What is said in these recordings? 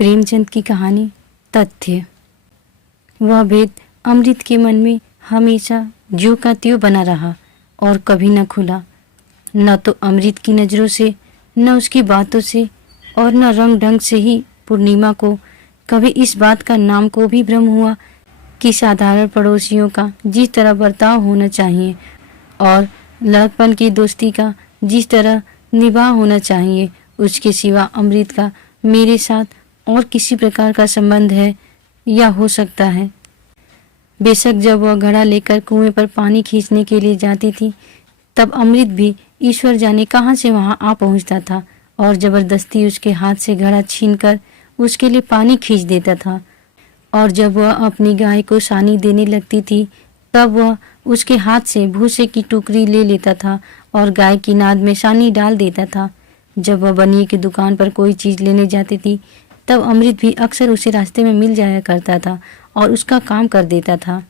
प्रेमचंद की कहानी तथ्य। वह भेद अमृत के मन में हमेशा ज्यों का त्यों बना रहा और कभी न खुला। न तो अमृत की नज़रों से, न उसकी बातों से और न रंग ढंग से ही पूर्णिमा को कभी इस बात का नाम को भी भ्रम हुआ कि साधारण पड़ोसियों का जिस तरह बर्ताव होना चाहिए और लड़कपन की दोस्ती का जिस तरह निभाव होना चाहिए, उसके सिवा अमृत का मेरे साथ और किसी प्रकार का संबंध है या हो सकता है। बेशक जब वह घड़ा लेकर कुएं पर पानी खींचने के लिए जाती थी, तब अमृत भी ईश्वर जाने कहाँ से वहां आ पहुंचता था और जबरदस्ती उसके हाथ से घड़ा छीनकर उसके लिए पानी खींच देता था। और जब वह अपनी गाय को सानी देने लगती थी, तब वह उसके हाथ से भूसे की टुकड़ी ले लेता था और गाय की नाद में सानी डाल देता था। जब वह बनिए की दुकान पर कोई चीज़ लेने जाती थी, तब अमृत भी अक्सर उसे रास्ते में मिल जाया करता था और उसका काम कर देता था।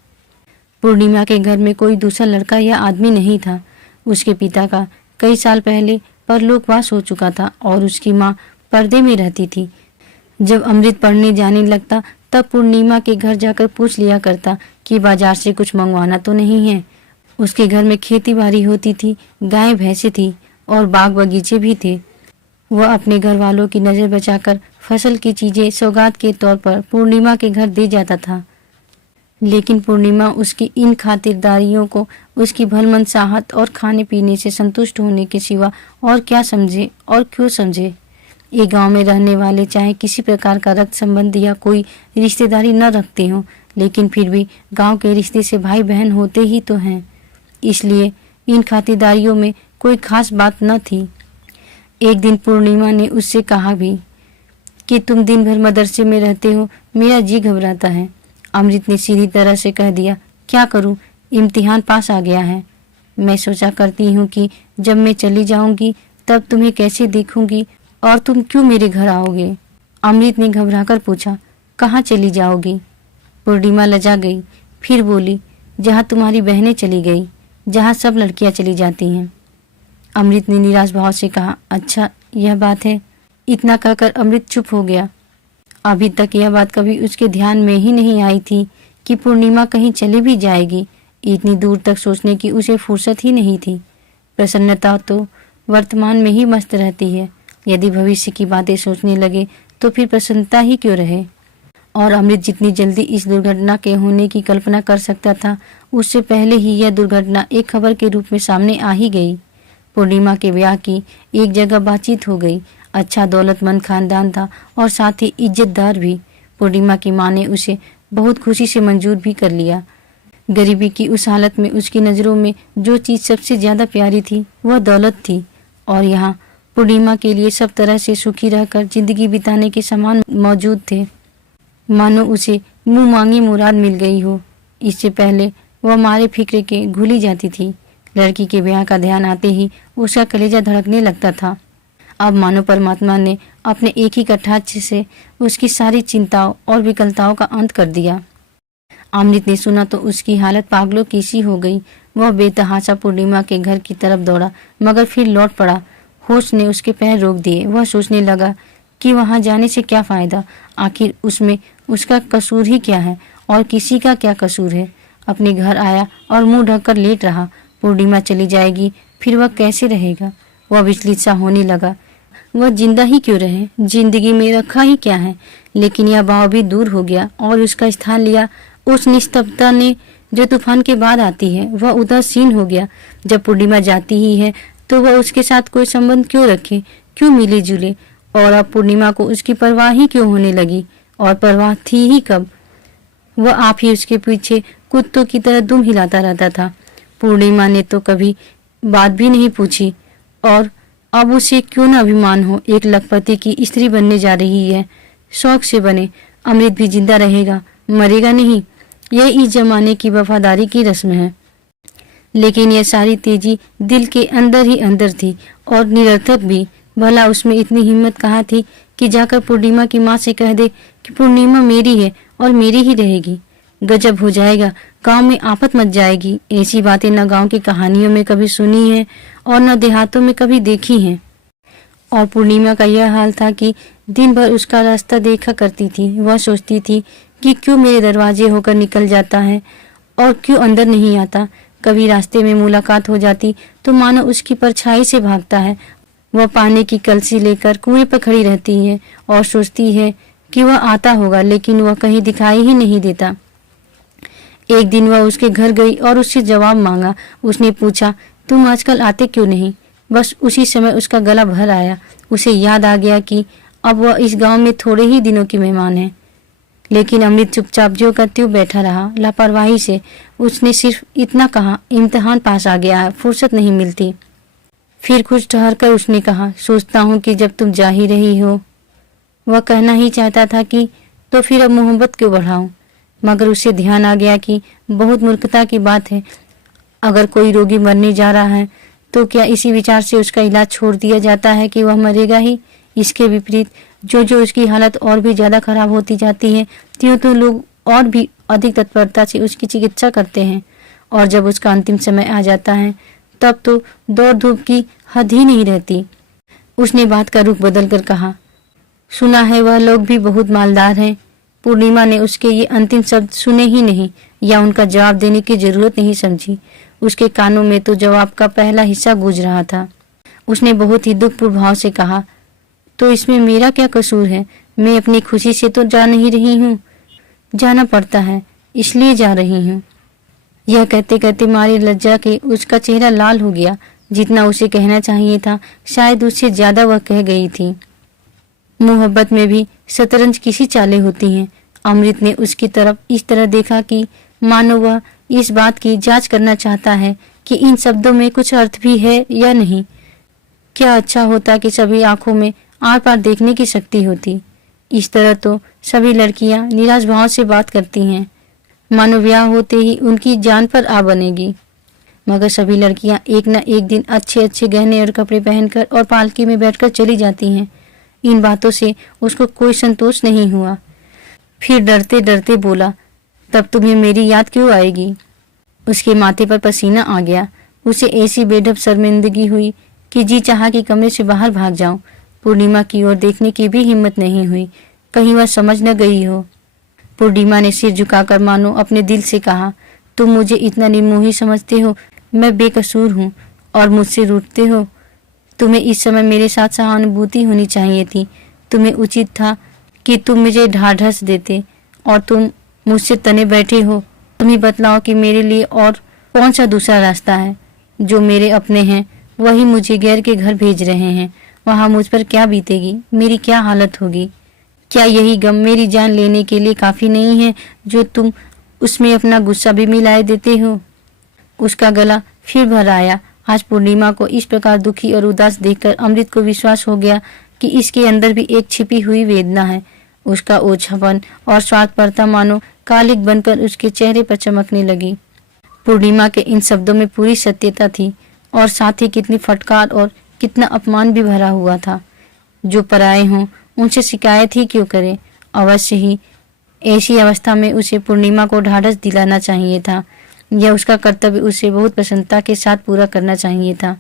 पूर्णिमा के घर में कोई दूसरा लड़का या आदमी नहीं था। उसके पिता का कई साल पहले परलोकवास हो चुका था और उसकी माँ पर्दे में रहती थी। जब अमृत पढ़ने जाने लगता, तब पूर्णिमा के घर जाकर पूछ लिया करता कि बाजार से कुछ मंगवाना तो नहीं है। उसके घर में खेती बाड़ी होती थी, गाय भैंसे थी और बाग बगीचे भी थे। वह अपने घर वालों की नज़र बचाकर फसल की चीज़ें सौगात के तौर पर पूर्णिमा के घर दे जाता था। लेकिन पूर्णिमा उसकी इन खातिरदारियों को उसकी भलमनसाहत और खाने पीने से संतुष्ट होने के सिवा और क्या समझे और क्यों समझे। ये गांव में रहने वाले चाहे किसी प्रकार का रक्त संबंध या कोई रिश्तेदारी न रखते हों, लेकिन फिर भी गांव के रिश्ते से भाई बहन होते ही तो हैं। इसलिए इन खातिरदारियों में कोई खास बात न थी। एक दिन पूर्णिमा ने उससे कहा भी कि तुम दिन भर मदरसे में रहते हो, मेरा जी घबराता है। अमृत ने सीधी तरह से कह दिया, क्या करूं, इम्तिहान पास आ गया है। मैं सोचा करती हूं कि जब मैं चली जाऊंगी तब तुम्हें कैसे देखूंगी और तुम क्यों मेरे घर आओगे। अमृत ने घबराकर पूछा, कहाँ चली जाओगी। पूर्णिमा लजा गई, फिर बोली, जहाँ तुम्हारी बहनें चली गई, जहाँ सब लड़कियाँ चली जाती हैं। अमृत ने निराश भाव से कहा, अच्छा यह बात है। इतना कहकर अमृत चुप हो गया। अभी तक यह बात कभी उसके ध्यान में ही नहीं आई थी कि पूर्णिमा कहीं चली भी जाएगी। इतनी दूर तक सोचने की उसे फुर्सत ही नहीं थी। प्रसन्नता तो वर्तमान में ही मस्त रहती है। यदि भविष्य की बातें सोचने लगे तो फिर प्रसन्नता ही क्यों रहे। और अमृत जितनी जल्दी इस दुर्घटना के होने की कल्पना कर सकता था, उससे पहले ही यह दुर्घटना एक खबर के रूप में सामने आ ही गई। पूर्णिमा के ब्याह की एक जगह बातचीत हो गई। अच्छा दौलतमंद खानदान था और साथ ही इज्जतदार भी। पूर्णिमा की माँ ने उसे बहुत खुशी से मंजूर भी कर लिया। गरीबी की उस हालत में उसकी नज़रों में जो चीज़ सबसे ज़्यादा प्यारी थी वह दौलत थी, और यहाँ पूर्णिमा के लिए सब तरह से सुखी रहकर जिंदगी बिताने के सामान मौजूद थे। मानो उसे मुँह मांगी मुराद मिल गई हो। इससे पहले वह मारे फिक्र के घुली जाती थी। लड़की के ब्याह का ध्यान आते ही उसका कलेजा धड़कने लगता था। अब मानो परमात्मा ने अपने एक ही कटाक्ष से उसकी सारी चिंताओं और विकलताओं का अंत कर दिया। अमृत ने सुना तो उसकी हालत पागलों की सी हो गई। वह बेतहाशा पूर्णिमा के घर की तरफ दौड़ा, मगर फिर लौट पड़ा। होश ने उसके पैर रोक दिए। वह सोचने लगा कि वहां जाने से क्या फ़ायदा, आखिर उसमें उसका कसूर ही क्या है और किसी का क्या कसूर है। अपने घर आया और मुंह ढककर लेट रहा। पूर्णिमा चली जाएगी, फिर वह कैसे रहेगा। वह विचलित सा होने लगा। वह जिंदा ही क्यों रहे, जिंदगी में रखा ही क्या है। लेकिन यह भाव भी दूर हो गया और उसका स्थान लिया उस निस्तब्धता ने जो तूफान के बाद आती है। वह उदासीन हो गया। जब पूर्णिमा जाती ही है तो वह उसके साथ कोई संबंध क्यों रखे, क्यों मिले जुले। और अब पूर्णिमा को उसकी परवाह ही क्यों होने लगी, और परवाह थी ही कब। वह आप ही उसके पीछे कुत्तों की तरह दुम हिलाता रहता था। पूर्णिमा ने तो कभी बात भी नहीं पूछी, और अब उसे क्यों न अभिमान हो। एक लखपति की स्त्री बनने जा रही है, शौक से बने। अमृत भी जिंदा रहेगा, मरेगा नहीं। यह इस जमाने की वफादारी की रस्म है। लेकिन यह सारी तेजी दिल के अंदर ही अंदर थी और निरर्थक भी। भला उसमें इतनी हिम्मत कहाँ थी कि जाकर पूर्णिमा की माँ से कह दे कि पूर्णिमा मेरी है और मेरी ही रहेगी। गजब हो जाएगा, गांव में आफत मच जाएगी। ऐसी बातें न गांव की कहानियों में कभी सुनी है और न देहातों में कभी देखी हैं। और पूर्णिमा का यह हाल था कि दिन भर उसका रास्ता देखा करती थी। वह सोचती थी कि क्यों मेरे दरवाजे होकर निकल जाता है और क्यों अंदर नहीं आता। कभी रास्ते में मुलाकात हो जाती तो मानो उसकी परछाई से भागता है। वह पानी की कलसी लेकर कुएं पर खड़ी रहती है और सोचती है कि वह आता होगा, लेकिन वह कहीं दिखाई ही नहीं देता। एक दिन वह उसके घर गई और उससे जवाब मांगा। उसने पूछा, तुम आजकल आते क्यों नहीं? बस उसी समय उसका गला भर आया। उसे याद आ गया कि अब वह इस गांव में थोड़े ही दिनों की मेहमान है। लेकिन अमृत चुपचाप ज्यों का त्यों बैठा रहा, लापरवाही से। उसने सिर्फ इतना कहा, इम्तिहान पास आ गया है, फुर्सत नहीं मिलती। फिर कुछ ठहर कर उसने कहा, सोचता हूँ कि जब तुम जा ही रही हो। वह कहना ही चाहता था कि तो फिर अब मोहब्बत क्यों बढ़ाऊं, मगर उसे ध्यान आ गया कि बहुत मूर्खता की बात है। अगर कोई रोगी मरने जा रहा है तो क्या इसी विचार से उसका इलाज छोड़ दिया जाता है कि वह मरेगा ही? इसके विपरीत जो जो उसकी हालत और भी ज्यादा खराब होती जाती है, त्यों तो लोग और भी अधिक तत्परता से उसकी चिकित्सा करते हैं। और जब उसका अंतिम समय आ जाता है तब तो दौड़ धूप की हद ही नहीं रहती। उसने बात का रुख बदल कर कहा, सुना है वह लोग भी बहुत मालदार हैं। पूर्णिमा ने उसके ये अंतिम शब्द सुने ही नहीं या उनका जवाब देने की जरूरत नहीं समझी। उसके कानों में तो जवाब का पहला हिस्सा गूंज रहा था। उसने बहुत ही दुखपूर्ण भाव से कहा, तो इसमें मेरा क्या कसूर है? मैं अपनी खुशी से तो जा नहीं रही हूँ, जाना पड़ता है इसलिए जा रही हूँ। यह कहते कहते मारे लज्जा के उसका चेहरा लाल हो गया। जितना उसे कहना चाहिए था शायद उससे ज्यादा वह कह गई थी। मोहब्बत में भी शतरंज किसी चालें होती हैं। अमृत ने उसकी तरफ इस तरह देखा कि मानो वह इस बात की जांच करना चाहता है कि इन शब्दों में कुछ अर्थ भी है या नहीं। क्या अच्छा होता कि सभी आंखों में आर पार देखने की शक्ति होती। इस तरह तो सभी लड़कियां निराश भाव से बात करती हैं, मानो ब्याह होते ही उनकी जान पर आ बनेगी। मगर सभी लड़कियां एक न एक दिन अच्छे अच्छे गहने और कपड़े पहनकर और पालकी में बैठकर चली जाती हैं। इन बातों से उसको कोई संतोष नहीं हुआ। फिर डरते डरते बोला, तब तुम्हें मेरी याद क्यों आएगी? उसके माथे पर पसीना आ गया। उसे ऐसी बेढब शर्मिंदगी हुई कि जी चाहा कि कमरे से बाहर भाग जाऊं। पूर्णिमा की ओर देखने की भी हिम्मत नहीं हुई, कहीं वह समझ न गई हो। पूर्णिमा ने सिर झुकाकर मानो अपने दिल से कहा, तुम मुझे इतना निर्मोही समझते हो? मैं बेकसूर हूँ और मुझसे रूठते हो? तुम्हें इस समय मेरे साथ सहानुभूति होनी चाहिए थी। तुम्हें उचित था कि तुम मुझे ढाढ़स देते, और तुम मुझसे तने बैठे हो। तुम ही बतलाओ कि मेरे लिए और कौन सा दूसरा रास्ता है? जो मेरे अपने हैं वही मुझे गैर के घर भेज रहे हैं। वहाँ मुझ पर क्या बीतेगी, मेरी क्या हालत होगी? क्या यही गम मेरी जान लेने के लिए काफी नहीं है जो तुम उसमें अपना गुस्सा भी मिलाए देते हो? उसका गला फिर भर आया। आज पूर्णिमा को इस प्रकार दुखी और उदास देखकर अमृत को विश्वास हो गया कि इसके अंदर भी एक छिपी हुई वेदना है। उसका ओछापन और स्वार्थपरता मानो कालिक बनकर उसके चेहरे पर चमकने लगी। पूर्णिमा के इन शब्दों में पूरी सत्यता थी और साथ ही कितनी फटकार और कितना अपमान भी भरा हुआ था। जो पराए हों उनसे शिकायत ही क्यों करे? अवश्य ही ऐसी अवस्था में उसे पूर्णिमा को ढाढ़स दिलाना चाहिए था। यह उसका कर्तव्य उसे बहुत प्रसन्नता के साथ पूरा करना चाहिए था।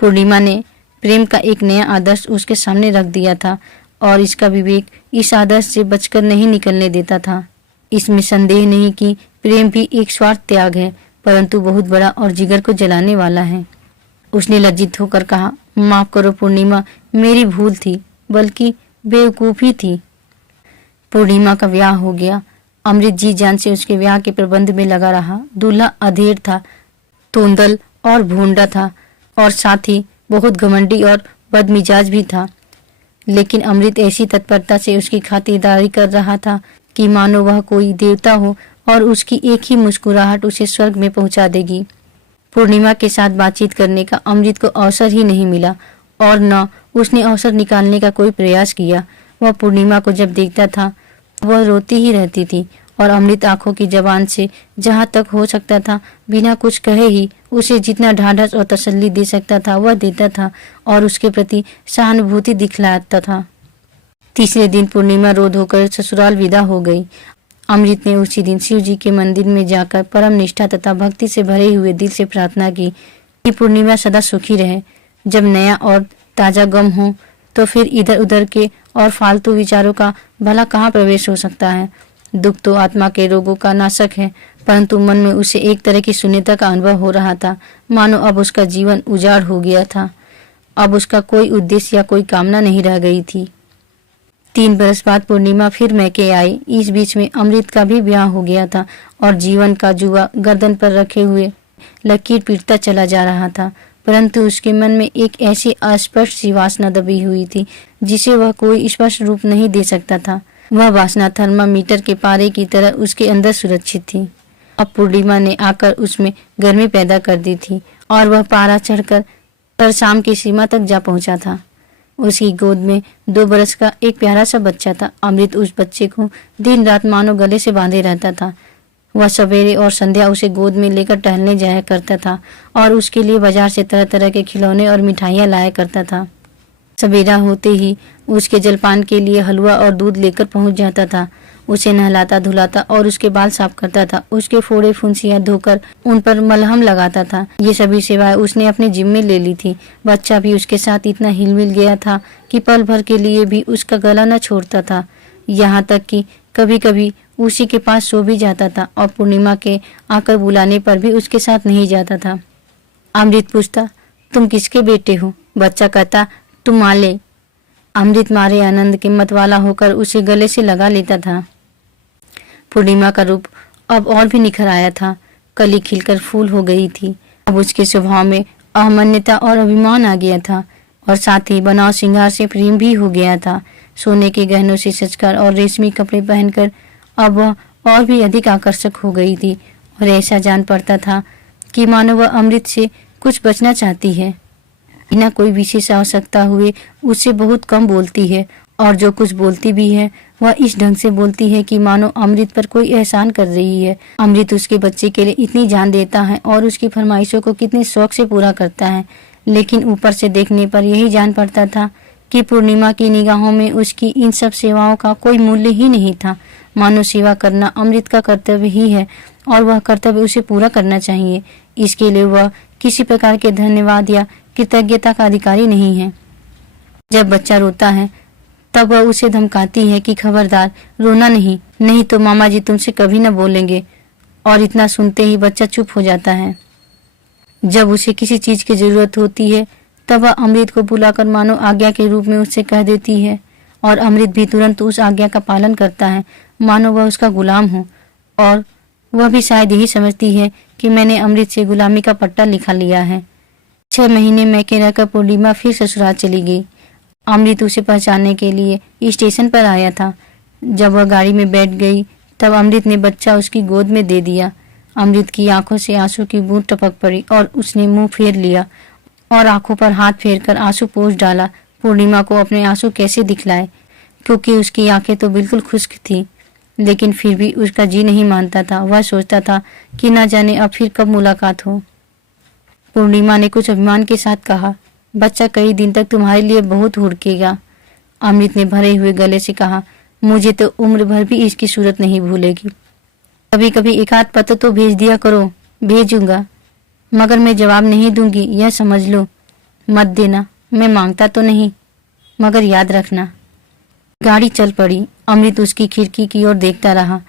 पूर्णिमा ने प्रेम का एक नया आदर्श उसके सामने रख दिया था और इसका विवेक इस आदर्श से बचकर नहीं निकलने देता था। इसमें संदेह नहीं कि प्रेम भी एक स्वार्थ त्याग है, परंतु बहुत बड़ा और जिगर को जलाने वाला है। उसने लज्जित होकर कहा, माफ करो पूर्णिमा, मेरी भूल थी, बल्कि बेवकूफ़ी थी। पूर्णिमा का ब्याह हो गया। अमृत जी जान से उसके ब्याह के प्रबंध में लगा रहा। दूल्हा अधेड़ था, तोंदल और भोंडा था और साथ ही बहुत घमंडी और बदमिजाज भी था। लेकिन अमृत ऐसी तत्परता से उसकी खातिरदारी कर रहा था कि मानो वह कोई देवता हो और उसकी एक ही मुस्कुराहट उसे स्वर्ग में पहुंचा देगी। पूर्णिमा के साथ बातचीत करने का अमृत को अवसर ही नहीं मिला और न उसने अवसर निकालने का कोई प्रयास किया। वह पूर्णिमा को जब देखता था वह रोती ही रहती थी और अमृत आंखों की जबान से जहाँ तक हो सकता था बिना कुछ कहे ही उसे जितना ढाढ़स और तसल्ली दे सकता था वह देता था और उसके प्रति सहानुभूति दिखलाता था। तीसरे दिन पूर्णिमा रो धोकर ससुराल विदा हो गई। अमृत ने उसी दिन शिव जी के मंदिर में जाकर परम निष्ठा तथा भक्ति से भरे हुए दिल से प्रार्थना की कि पूर्णिमा सदा सुखी रहे। जब नया और ताजा गम हो तो फिर इधर उधर के और फालतू विचारों का भला कहाँ प्रवेश हो सकता है। दुख तो आत्मा के रोगों का नाशक है, परंतु मन में उसे एक तरह की शून्यता का अनुभव हो रहा था, मानो अब उसका जीवन उजाड़ हो गया था। अब उसका कोई उद्देश्य या कोई कामना नहीं रह गई थी। 3 बरस बाद पूर्णिमा फिर मैके आई। इस बीच में अमृत का भी ब्याह हो गया था और जीवन का जुआ गर्दन पर रखे हुए लकीर पीटता चला जा रहा था, परंतु उसके मन में एक ऐसी अस्पष्ट सी वासना दबी हुई थी जिसे वह कोई स्पष्ट रूप नहीं दे सकता था। वह वासना थर्मामीटर के पारे की तरह उसके अंदर सुरक्षित थी। अब पूर्णिमा ने आकर उसमें गर्मी पैदा कर दी थी और वह पारा चढ़कर शाम की सीमा तक जा पहुंचा था। उसकी गोद में 2 बरस का एक प्यारा सा बच्चा था। अमृत उस बच्चे को दिन रात मानो गले से बांधे रहता था। वह सवेरे और संध्या उसे गोद में लेकर टहलने जाया करता था और उसके लिए बाजार से तरह तरह के खिलौने और मिठाइयाँ लाया करता था। सवेरा होते ही उसके जलपान के लिए हलवा और दूध लेकर पहुंच जाता था। उसे नहलाता धुलाता और उसके बाल साफ करता था। उसके फोड़े फुंसियाँ धोकर उन पर मलहम लगाता था। ये सभी सेवाएं उसने अपने जिम्मे ले ली थी। बच्चा भी उसके साथ इतना हिल मिल गया था कि पल भर के लिए भी उसका गला न छोड़ता था। यहाँ तक कि कभी कभी उसी के पास सो भी जाता था और पूर्णिमा के आकर बुलाने पर भी उसके साथ नहीं जाता था। अमृत पूछता, तुम किसके बेटे हो? बच्चा कहता, तुम माले। अमृत मारे आनंद के मतवाला होकर उसे गले से लगा लेता था। पूर्णिमा का रूप अब और भी निखर आया था। कली खिलकर फूल हो गई थी। अब उसके स्वभाव में अहमन्यता और अभिमान आ गया था और साथ ही बनाव श्रृंगार से प्रेम भी हो गया था। सोने के गहनों से सजकर और रेशमी कपड़े पहनकर अब वह और भी अधिक आकर्षक हो गई थी और ऐसा जान पड़ता था कि मानो वह अमृत से कुछ बचना चाहती है। बिना कोई विशेष आवश्यकता हुए उससे बहुत कम बोलती है और जो कुछ बोलती भी है वह इस ढंग से बोलती है कि मानो अमृत पर कोई एहसान कर रही है। अमृत उसके बच्चे के लिए इतनी जान देता है और उसकी फरमाइशों को कितने शौक से पूरा करता है, लेकिन ऊपर से देखने पर यही जान पड़ता था कि पूर्णिमा की निगाहों में उसकी इन सब सेवाओं का कोई मूल्य ही नहीं था। मानो सेवा करना अमृत का कर्तव्य ही है और वह कर्तव्य उसे पूरा करना चाहिए। इसके लिए वह किसी प्रकार के धन्यवाद या कृतज्ञता का अधिकारी नहीं है। जब बच्चा रोता है तब वह उसे धमकाती है कि खबरदार रोना नहीं तो मामा जी तुमसे कभी न बोलेंगे, और इतना सुनते ही बच्चा चुप हो जाता है। जब उसे किसी चीज की जरूरत होती है तब वह अमृत को बुलाकर मानो आज्ञा के रूप में उससे कह देती है और अमृत भी तुरंत उस आज्ञा का पालन करता है, मानो वह उसका गुलाम हो। और वह भी शायद यही समझती है कि मैंने अमृत से गुलामी का पट्टा लिखा लिया है। 6 महीने मैके रहकर पूर्णिमा फिर ससुराल चली गई। अमृत उसे पहचानने के लिए स्टेशन पर आया था। जब वह गाड़ी में बैठ गई तब अमृत ने बच्चा उसकी गोद में दे दिया। अमृत की आंखों से आंसू की बूंद टपक पड़ी और उसने मुंह फेर लिया और आंखों पर हाथ फेरकर आंसू पोंछ डाला। पूर्णिमा को अपने आंसू कैसे दिखलाए, क्योंकि उसकी आंखें तो बिल्कुल खुश्क थी, लेकिन फिर भी उसका जी नहीं मानता था। वह सोचता था कि न जाने अब फिर कब मुलाकात हो। पूर्णिमा ने कुछ अभिमान के साथ कहा, बच्चा कई दिन तक तुम्हारे लिए बहुत हुड़केगा। अमृत ने भरे हुए गले से कहा, मुझे तो उम्र भर भी इसकी सूरत नहीं भूलेगी। कभी कभी एक आध पत्र तो भेज दिया करो। भेजूंगा, मगर मैं जवाब नहीं दूंगी, यह समझ लो। मत देना, मैं मांगता तो नहीं, मगर याद रखना। गाड़ी चल पड़ी। अमृत उसकी खिड़की की ओर देखता रहा।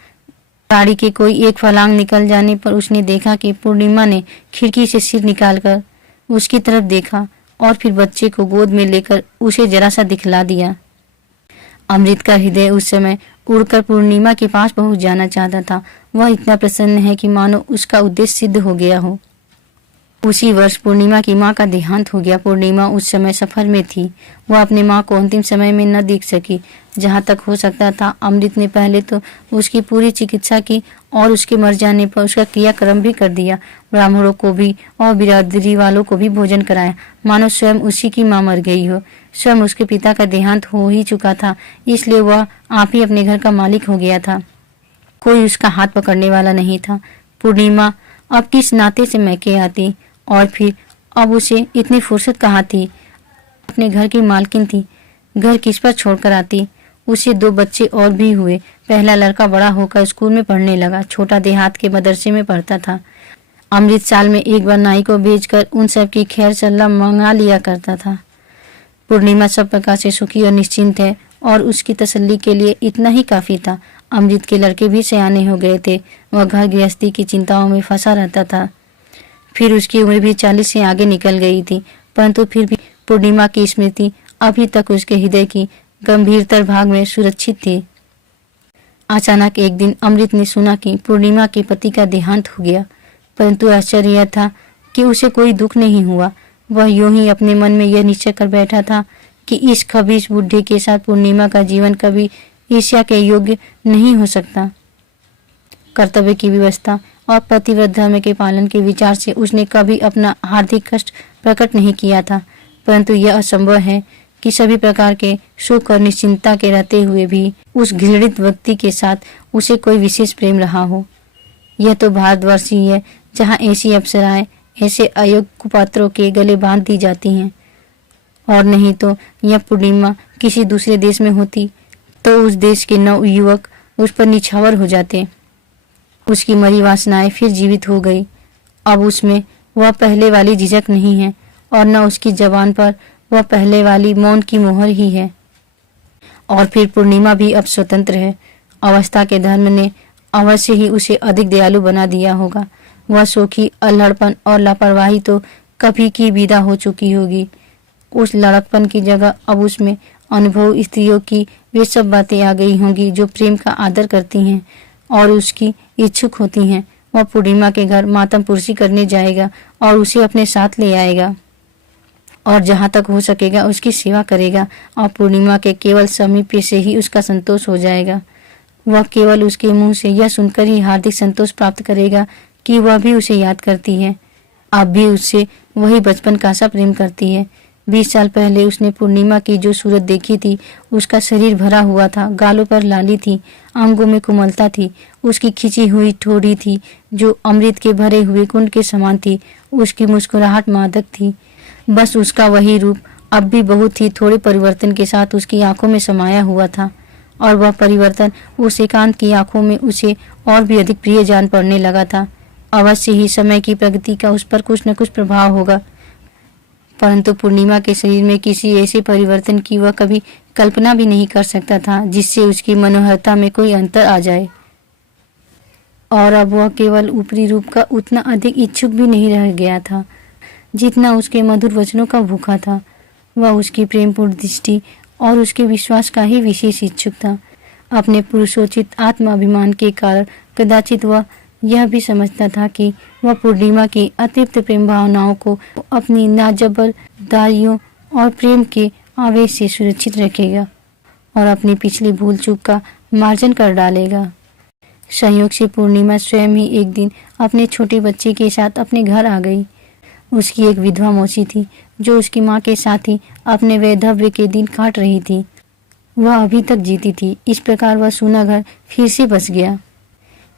गाड़ी के कोई एक फलांग निकल जाने पर उसने देखा कि पूर्णिमा ने खिड़की से सिर निकालकर उसकी तरफ देखा और फिर बच्चे को गोद में लेकर उसे जरा सा दिखला दिया। अमृत का हृदय उस समय उड़कर पूर्णिमा के पास पहुंच जाना चाहता था। वह इतना प्रसन्न है कि मानो उसका उद्देश्य सिद्ध हो गया हो। उसी वर्ष पूर्णिमा की मां का देहांत हो गया। पूर्णिमा उस समय सफर में थी। वह अपने मां को अंतिम समय में न देख सकी। जहां तक हो सकता था अमृत ने पहले तो उसकी पूरी चिकित्सा की और उसके मर जाने पर उसका क्रियाक्रम भी कर दिया। ब्राह्मणों को भी और बिरादरी वालों को भी भोजन कराया, मानो स्वयं उसी की मां मर गई हो। स्वयं उसके पिता का देहांत हो ही चुका था, इसलिए वह आप ही अपने घर का मालिक हो गया था। कोई उसका हाथ पकड़ने वाला नहीं था। पूर्णिमा अब किस नाते से मैके आती, और फिर अब उसे इतनी फुर्सत कहाँ थी। अपने घर की मालकिन थी, घर किस पर छोड़कर आती। उसे 2 बच्चे और भी हुए। पहला लड़का बड़ा होकर स्कूल में पढ़ने लगा, छोटा देहात के मदरसे में पढ़ता था। अमृत साल में एक बार नाई को भेजकर उन सब की खैर सल्ला मंगा लिया करता था। पूर्णिमा सब प्रकार से सुखी और निश्चिंत है और उसकी तसल्ली के लिए इतना ही काफी था। अमृत के लड़के भी सयाने हो गए थे। वह घर गृहस्थी की चिंताओं में फंसा रहता था। फिर उसकी उम्र भी 40 से आगे निकल गई थी, परंतु फिर भी पूर्णिमा की स्मृति अभी तक उसके हृदय की गंभीरतर भाग में सुरक्षित थी। अचानक एक दिन अमृत ने सुना कि पूर्णिमा के पति का देहांत हो गया, परंतु आश्चर्य यह था कि उसे कोई दुख नहीं हुआ। वह यूं ही अपने मन में यह निश्चय कर बैठा था कि इस खबीस बुढ़े के साथ पूर्णिमा का जीवन कभी ईर्ष्या के योग्य नहीं हो सकता। कर्तव्य की व्यवस्था और पतिव्रत धर्म के पालन के विचार से उसने कभी अपना हार्दिक कष्ट प्रकट नहीं किया था, परंतु यह असंभव है कि सभी प्रकार के सुख और निश्चिंतता के रहते हुए भी उस घृणित व्यक्ति के साथ उसे कोई विशेष प्रेम रहा हो। यह तो भारतवर्ष ही है जहाँ ऐसी अप्सराएं ऐसे अयोग्य कुपात्रों के गले बांध दी जाती हैं, और नहीं तो यह पूर्णिमा किसी दूसरे देश में होती तो उस देश के नव युवक उस पर निछावर हो जाते। उसकी मरी वासनाएं फिर जीवित हो गई। अब उसमें वह पहले वाली झिझक नहीं है और न उसकी जबान पर वह पहले वाली मौन की मोहर ही है। और फिर पूर्णिमा भी अब स्वतंत्र है। अवस्था के धर्म ने अवश्य ही उसे अधिक दयालु बना दिया होगा। वह सोखी अल्हड़पन और लापरवाही तो कभी की विदा हो चुकी होगी। उस लड़कपन की जगह अब उसमें अनुभव स्त्रियों की वे सब बातें आ गई होंगी जो प्रेम का आदर करती हैं और उसकी इच्छुक होती हैं। वह पूर्णिमा के घर मातम पुरसी करने जाएगा और उसे अपने साथ ले आएगा और जहाँ तक हो सकेगा उसकी सेवा करेगा और पूर्णिमा के केवल समीप से ही उसका संतोष हो जाएगा। वह केवल उसके मुंह से यह सुनकर ही हार्दिक संतोष प्राप्त करेगा कि वह भी उसे याद करती है, अब भी उससे वही बचपन का सा प्रेम करती है। 20 साल पहले उसने पूर्णिमा की जो सूरत देखी थी, उसका शरीर भरा हुआ था, गालों पर लाली थी, अंगों में कोमलता थी, उसकी खिंची हुई ठोड़ी थी जो अमृत के भरे हुए कुंड के समान थी, उसकी मुस्कुराहट मादक थी। बस उसका वही रूप अब भी बहुत ही थोड़े परिवर्तन के साथ उसकी आंखों में समाया हुआ था, और वह परिवर्तन उस एकांत की आंखों में उसे और भी अधिक प्रिय जान पड़ने लगा था। अवश्य ही समय की प्रगति का उस पर कुछ न कुछ प्रभाव होगा, परंतु पूर्णिमा के शरीर में किसी ऐसे परिवर्तन की वह कभी कल्पना भी नहीं कर सकता था जिससे उसकी मनोहरता में कोई अंतर आ जाए। और अब वह केवल ऊपरी रूप का उतना अधिक इच्छुक भी नहीं रह गया था जितना उसके मधुर वचनों का भूखा था। वह उसकी प्रेमपूर्ण दृष्टि और उसके विश्वास का ही विशेष इच्छुक था। अपने पुरुषोचित आत्माभिमान के कारण कदाचित वह यह भी समझता था कि वह पूर्णिमा की अतिरिक्त प्रेम भावनाओं को अपनी नाजबरदारियों और प्रेम के आवेश से सुरक्षित रखेगा और अपनी पिछली भूल चूक का मार्जन कर डालेगा। संयोग से पूर्णिमा स्वयं ही एक दिन अपने छोटे बच्चे के साथ अपने घर आ गई। उसकी एक विधवा मौसी थी जो उसकी माँ के साथ ही अपने वैधव्य के दिन काट रही थी। वह अभी तक जीती थी। इस प्रकार वह सूना घर फिर से बस गया।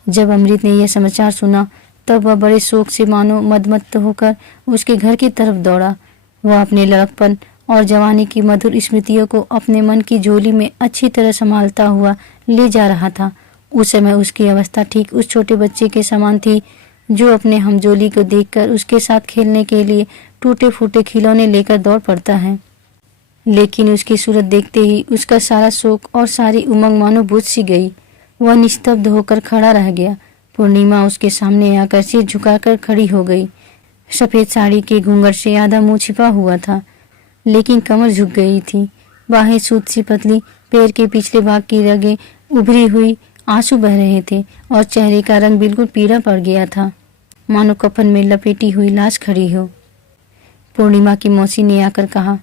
जब अमृत ने यह समाचार सुना तब वह बड़े शोक से मानो मदमत्त होकर उसके घर की तरफ दौड़ा। वह अपने लड़कपन और जवानी की मधुर स्मृतियों को अपने मन की झोली में अच्छी तरह संभालता हुआ ले जा रहा था। उस समय उसकी अवस्था ठीक उस छोटे बच्चे के समान थी जो अपने हमजोली को देखकर उसके साथ खेलने के लिए टूटे फूटे खिलौने लेकर दौड़ पड़ता है। लेकिन उसकी सूरत देखते ही उसका सारा शोक और सारी उमंग मानो बुझ सी गई। वह निस्तब्ध होकर खड़ा रह गया। पूर्णिमा उसके सामने आकर सिर झुकाकर खड़ी हो गई। सफेद साड़ी के घूंघट से आधा मुंह छिपा हुआ था, लेकिन कमर झुक गई थी। बाहें सूत सी पतली, पैर के पिछले भाग की रगें उभरी हुई, आंसू बह रहे थे और चेहरे का रंग बिल्कुल पीला पड़ गया था, मानो कफन में लपेटी हुई लाश खड़ी हो। पूर्णिमा की मौसी ने आकर कहा,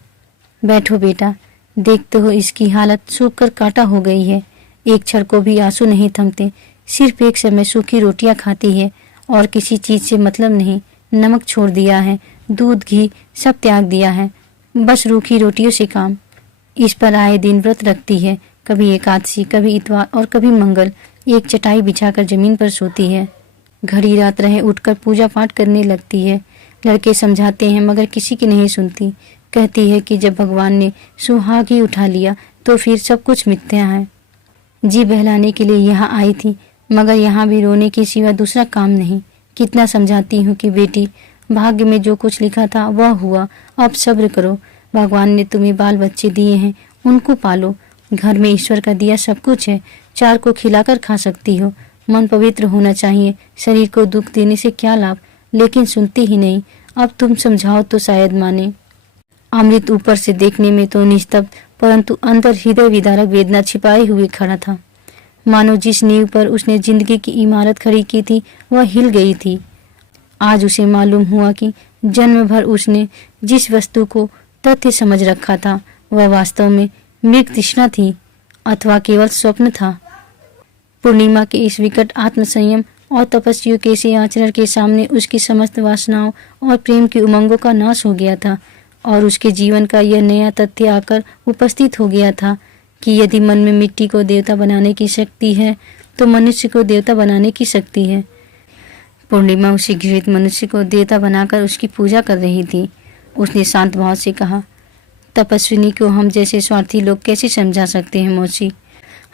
बैठो बेटा, देखते हो इसकी हालत सूख कर कांटा हो गई है। एक क्षण को भी आंसू नहीं थमते, सिर्फ एक समय सूखी रोटियां खाती है और किसी चीज से मतलब नहीं। नमक छोड़ दिया है, दूध घी सब त्याग दिया है, बस रूखी रोटियों से काम। इस पर आए दिन व्रत रखती है, कभी एकादशी, कभी इतवार और कभी मंगल। एक चटाई बिछाकर जमीन पर सोती है, घड़ी रात रहे उठकर पूजा पाठ करने लगती है। लड़के समझाते हैं मगर किसी की नहीं सुनती। कहती है कि जब भगवान ने सुहाग ही उठा लिया तो फिर सब कुछ मिथ्या है। जी बहलाने के लिए यहाँ आई थी, मगर यहाँ भी रोने के सिवा दूसरा काम नहीं। कितना समझाती हूँ कि बेटी, भाग्य में जो कुछ लिखा था वह हुआ, अब सब्र करो। भगवान ने तुम्हें बाल बच्चे दिए हैं, उनको पालो। घर में ईश्वर का दिया सब कुछ है, चार को खिलाकर खा सकती हो। मन पवित्र होना चाहिए, शरीर को दुख देने से क्या लाभ, लेकिन सुनती ही नहीं। अब तुम समझाओ तो शायद माने। अमृत ऊपर से देखने में तो निस्तब्ध, परंतु अंदर हृदय विदारक वेदना छिपाए हुए खड़ा था। मानो जिस नींव पर उसने जिंदगी की इमारत खड़ी की थी वह हिल गई थी। आज उसे मालूम हुआ कि जन्म भर उसने जिस वस्तु को तथ्य समझ रखा था वह वास्तव में मृग तृष्णा थी अथवा केवल स्वप्न था। पूर्णिमा के इस विकट आत्मसंयम और तपस्वियों के इसी आचरण के सामने उसकी समस्त वासनाओं और प्रेम की उमंगों का नाश हो गया था और उसके जीवन का यह नया तथ्य आकर उपस्थित हो गया था कि यदि मन में मिट्टी को देवता बनाने की शक्ति है तो मनुष्य को देवता बनाने की शक्ति है। पूर्णिमा उसी घृणित मनुष्य को देवता बनाकर उसकी पूजा कर रही थी। उसने शांत भाव से कहा, तपस्विनी को हम जैसे स्वार्थी लोग कैसे समझा सकते हैं मौसी?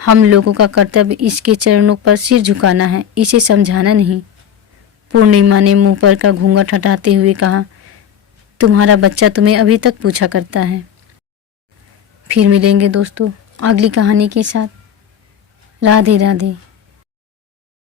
हम लोगों का कर्तव्य इसके चरणों पर सिर झुकाना है, इसे समझाना नहीं। पूर्णिमा ने मुंह पर का घूंघट हटाते हुए कहा, तुम्हारा बच्चा तुम्हें अभी तक पूछा करता है। फिर मिलेंगे दोस्तों अगली कहानी के साथ। राधे राधे।